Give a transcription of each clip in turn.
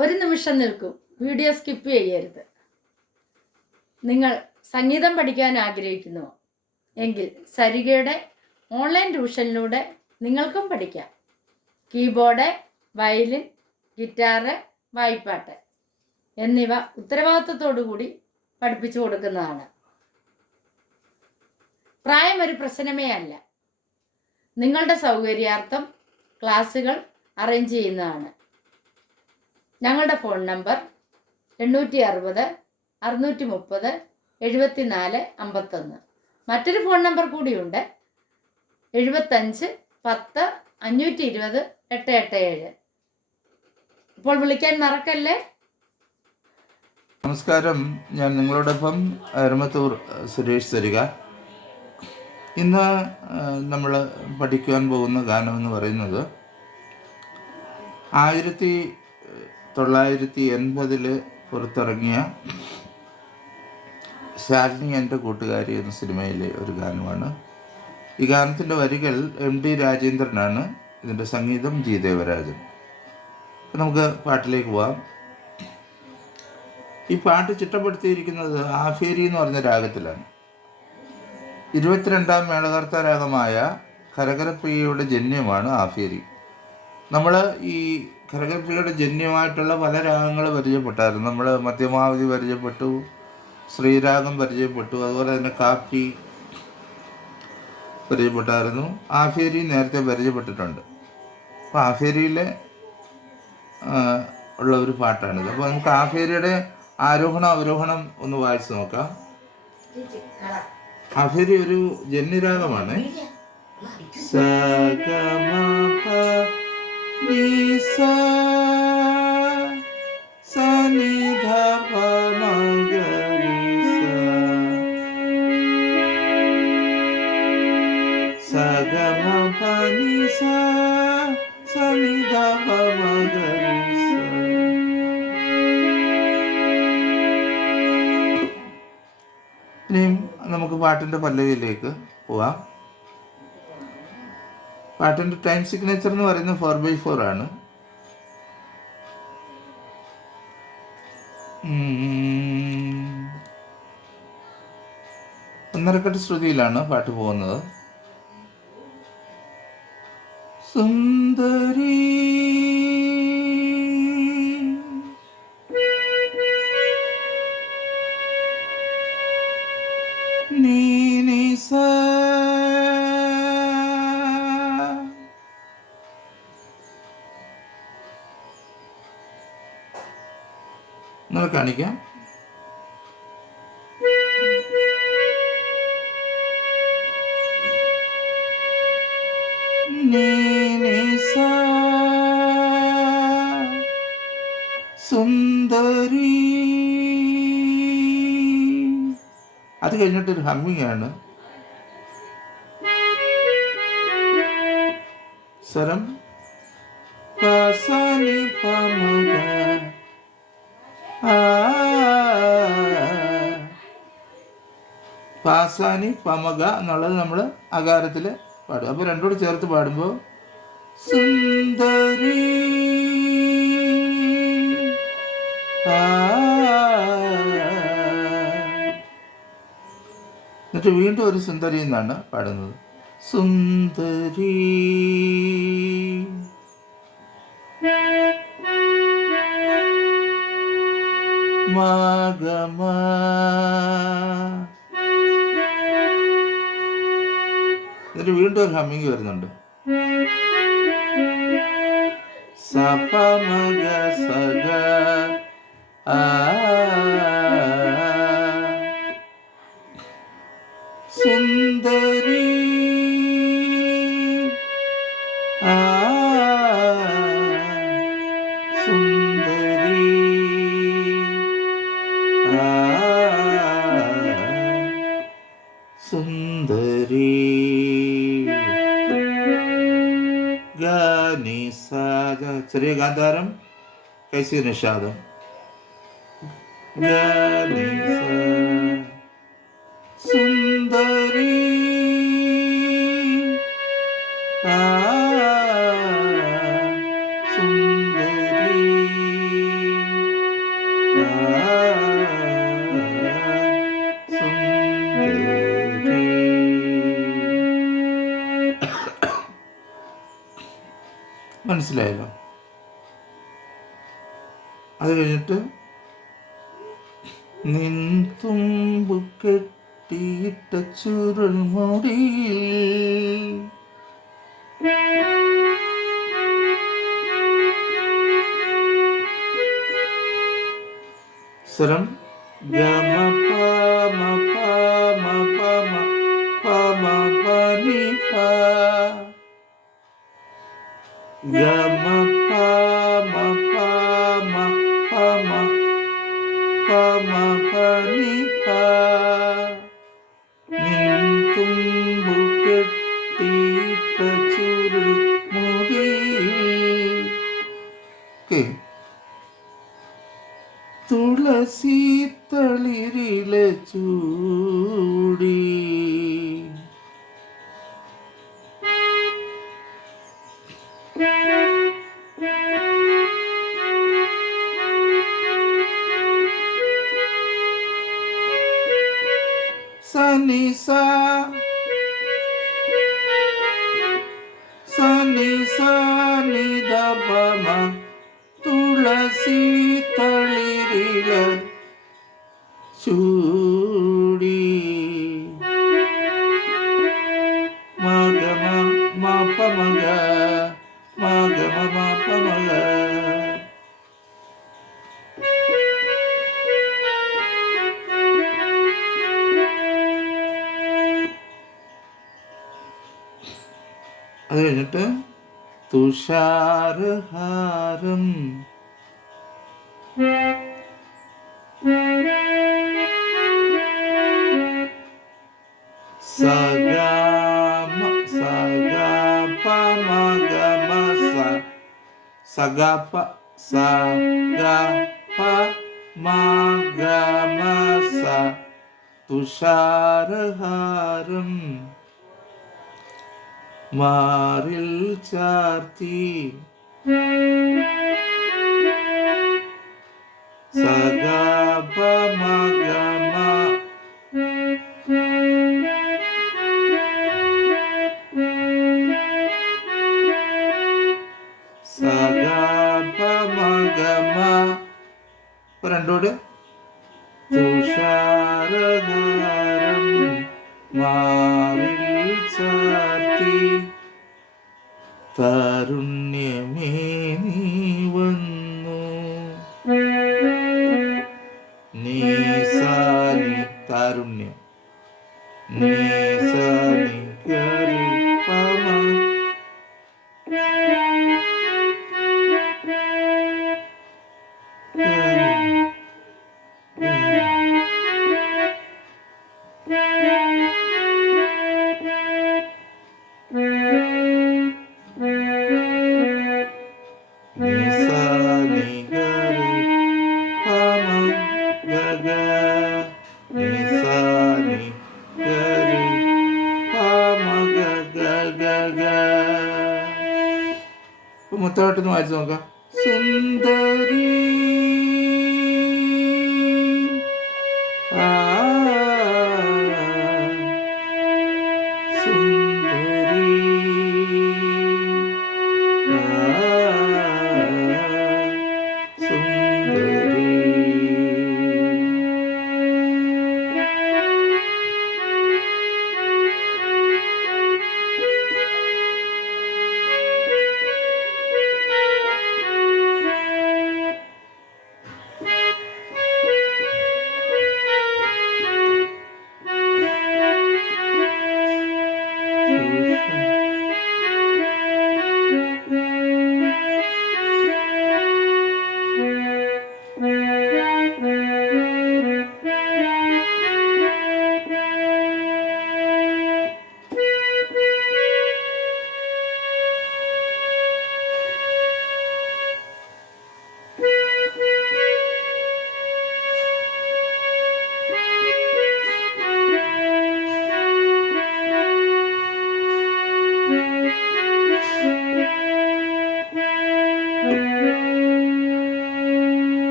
ഒരു നിമിഷം നിൽക്കും. വീഡിയോ സ്കിപ്പ് ചെയ്യരുത്. നിങ്ങൾ സംഗീതം പഠിക്കാൻ ആഗ്രഹിക്കുന്നു എങ്കിൽ സരികയുടെ ഓൺലൈൻ ട്യൂഷനിലൂടെ നിങ്ങൾക്കും പഠിക്കാം. കീബോർഡ് വയലിൻ ഗിറ്റാറ് വായ്പാട്ട് എന്നിവ ഉത്തരവാദിത്വത്തോടു കൂടി പഠിപ്പിച്ചു കൊടുക്കുന്നതാണ്. പ്രായം ഒരു പ്രശ്നമേ അല്ല. നിങ്ങളുടെ സൗകര്യാർത്ഥം ക്ലാസ്സുകൾ അറേഞ്ച് ചെയ്യുന്നതാണ്. ഞങ്ങളുടെ ഫോൺ നമ്പർ എണ്ണൂറ്റി അറുപത് അറുന്നൂറ്റി മുപ്പത് എഴുപത്തി നാല് അമ്പത്തൊന്ന്. മറ്റൊരു ഫോൺ നമ്പർ കൂടിയുണ്ട്. എഴുപത്തഞ്ച് പത്ത് അഞ്ഞൂറ്റി ഇരുപത് എട്ട് എട്ട് ഏഴ്. ഇപ്പോൾ വിളിക്കാൻ മറക്കല്ലേ? നമസ്കാരം. ഞാൻ നിങ്ങളോടൊപ്പം എരമത്തൂർ സുരേഷ് തരിക. ഇന്ന് നമ്മൾ പഠിക്കുവാൻ പോകുന്ന ഗാനം എന്ന് പറയുന്നത് ആയിരത്തി തൊള്ളായിരത്തി എൺപതിൽ പുറത്തിറങ്ങിയ ശാലിനി എന്റെ കൂട്ടുകാരി എന്ന സിനിമയിലെ ഒരു ഗാനമാണ്. ഈ ഗാനത്തിന്റെ വരികൾ എം ഡി രാജേന്ദ്രനാണ് ഇതിന്റെ സംഗീതം ജി ദേവരാജൻ. നമുക്ക് പാട്ടിലേക്ക് പോവാം. ഈ പാട്ട് ചിട്ടപ്പെടുത്തിയിരിക്കുന്നത് ആഫേരി എന്ന് പറഞ്ഞ രാഗത്തിലാണ്. ഇരുപത്തിരണ്ടാം മേളകർത്ത രാഗമായ കരകരപ്രിയയുടെ ജന്യമാണ് ആഫേരി. നമ്മൾ ഈ കരകരപ്രിയയുടെ ജന്യമായിട്ടുള്ള പല രാഗങ്ങൾ പരിചയപ്പെട്ടായിരുന്നു. നമ്മൾ മധ്യമാവധി പരിചയപ്പെട്ടു ശ്രീരാഗം പരിചയപ്പെട്ടു അതുപോലെ തന്നെ കാപ്പി പരിചയപ്പെട്ടായിരുന്നു. ആഫേരി നേരത്തെ പരിചയപ്പെട്ടിട്ടുണ്ട്. അപ്പോൾ ആഫേരിയിലെ ഉള്ള ഒരു പാട്ടാണിത്. അപ്പോൾ നമുക്ക് ആഫേരിയുടെ ആരോഹണം അവരോഹണം ഒന്ന് വായിച്ചു നോക്കാം. ആഫേരി ഒരു ജന്യരാഗമാണ്. നിസ സനിധപ മഗരിസ സഗമപ നിസ സനിധപ മഗരിസ ഇനിയും നമുക്ക് പാട്ടിന്റെ പല്ലവിയിലേക്ക് പോവാം. പാട്ടിന്റെ ടൈം സിഗ്നേച്ചർ എന്ന് പറയുന്നത് ഫോർ ബൈ ഫോർ ആണ്. ഒന്നരക്കെട്ട് ശ്രുതിയിലാണ് പാട്ട് പോകുന്നത്. സുന്ദരി. നീനിസ നിങ്ങൾ കാണിക്കാം. സുന്ദരി. അത് കഴിഞ്ഞിട്ടൊരു ഹമ്മിങ് ആണ്. സ്വരം. പാസാനി പമക എന്നുള്ളത് നമ്മൾ അകാരത്തിൽ പാടും. അപ്പോൾ രണ്ടോട് ചേർത്ത് പാടുമ്പോൾ സുന്ദരി. എന്നിട്ട് വീണ്ടും ഒരു സുന്ദരി എന്നാണ് പാടുന്നത്. സുന്ദരി. മാഗമ. എന്നിട്ട് വീണ്ടും ഒരു ഹമ്മിങ് വരുന്നുണ്ട്. സപമഗ സഗ ആ. സുന്ദരി സുന്ദരി സുന്ദരി ഗനിസാദ ചെറിയ ഗാന്ധാരം കൈസി നിഷാദം ഗനിസ സുന്ദരി ആ സുന്ദരി മനസ്സിലായല്ലോ അത് കഴിഞ്ഞിട്ട് നിൻ തുമ്പു കെട്ടിയിട്ട ചുരുൾ മുടിയിൽ സ്വരം ഗമ പമ പമ പമ പമ പനി ഗമ തുളസി തളിരില ചൂടി സനി സ സനി സനി ദപമ തുളസി തളിരില ചൂടി മഗമ മാപ്പ മഗ മഗമ മാപ്പ മഗ അത് കഴിഞ്ഞിട്ട് തുഷാരഹാരം സഗപ സഗപ മഗമ സ തുഷാരഹാരം മാറിൽ ചാർത്തി സഗപ ഇപ്പൊ രണ്ടോട് തുഷാരധാരം മാറിൽ നീ വന്നു. നീസാനി താരുണ്യം നീസാനി നിസാനി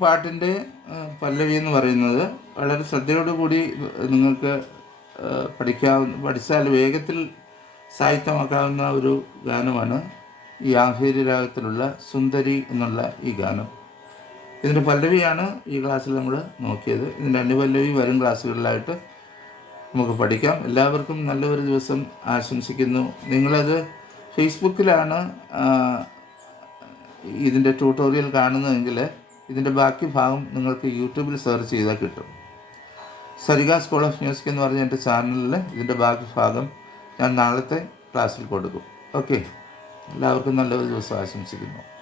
പാട്ടിന്റെ പല്ലവി എന്ന് പറയുന്നത് വളരെ ശ്രദ്ധയോടുകൂടി നിങ്ങൾക്ക് പഠിക്കാവുന്ന പഠിച്ചാൽ വേഗത്തിൽ സാഹിത്യമാക്കാവുന്ന ഒരു ഗാനമാണ് ഈ ആഹേരി രാഗത്തിലുള്ള സുന്ദരി എന്നുള്ള ഈ ഗാനം. ഇതിന്റെ പല്ലവിയാണ് ഈ ക്ലാസ്സിൽ നമ്മൾ നോക്കിയത്. ഇതിന്റെ അനുപല്ലവി വരും ക്ലാസ്സുകളിലായിട്ട് നമുക്ക് പഠിക്കാം. എല്ലാവർക്കും നല്ലൊരു ദിവസം ആശംസിക്കുന്നു. നിങ്ങളത് ഫേസ്ബുക്കിലാണ് ഇതിന്റെ ട്യൂട്ടോറിയൽ കാണുന്നതെങ്കിൽ ഇതിന്റെ ബാക്കി ഭാഗം നിങ്ങൾക്ക് യൂട്യൂബിൽ സെർച്ച് ചെയ്താൽ കിട്ടും. സരിക സ്കൂൾ ഓഫ് മ്യൂസിക് എന്ന് പറഞ്ഞ എന്റെ ചാനലിൽ ഇതിന്റെ ബാക്കി ഭാഗം ഞാൻ നാളത്തെ ക്ലാസ്സിൽ കൊടുക്കും. ഓക്കെ. എല്ലാവർക്കും നല്ലൊരു ദിവസം ആശംസിക്കുന്നു.